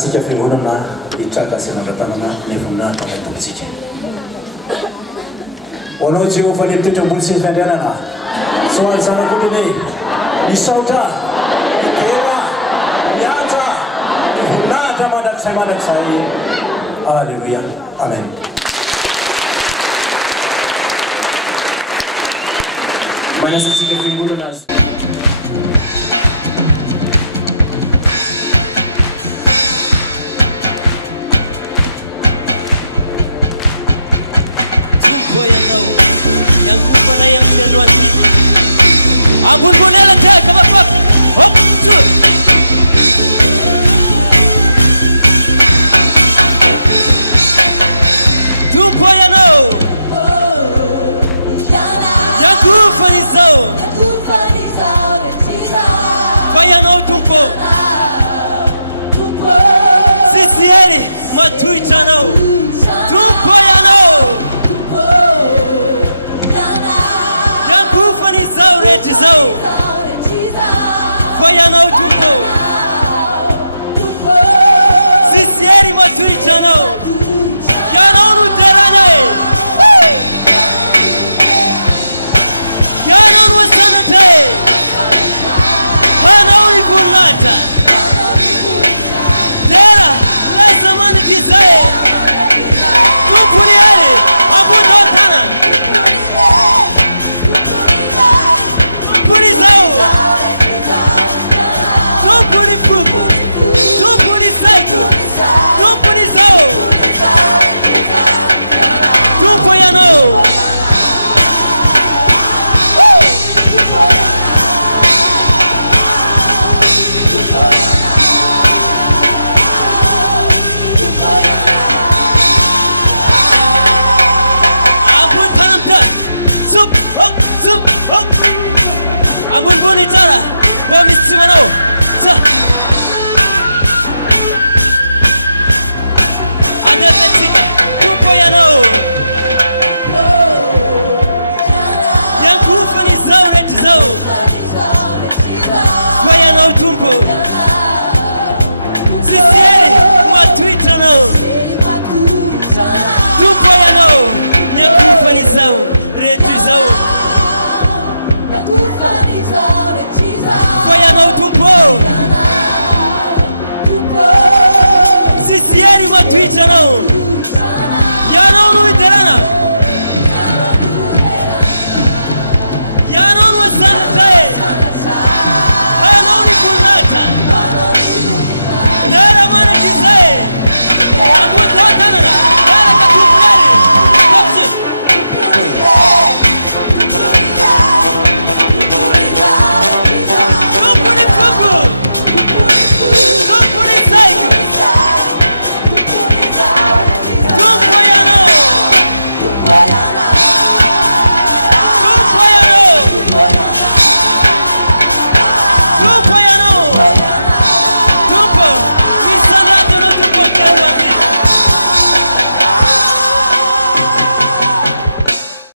tsika fiangonana hitraka senavratanana nevonina tamay tombotsika. Onao Jehova le mitondra ambony sy ny fiandrianana. Soaly zanak'olony misaotra, midera, miatra, mivoninahitra mandrakizay. Alléluia. Amen. Manasa tsika fiangonana azy. Yang kupana yang siandua sini ampun bonela ke kapak hop tu tumpo ya no yang kupani zau faya no tumpo sisieri matui chano tumpo ya no Tizau foi a não tumbo Sisieri matui channel ya não no terana ya não no sanate ha não ni bunata tera lesa mani kisae tumpuni ale abundotana Ambul buni cara, bom istimano.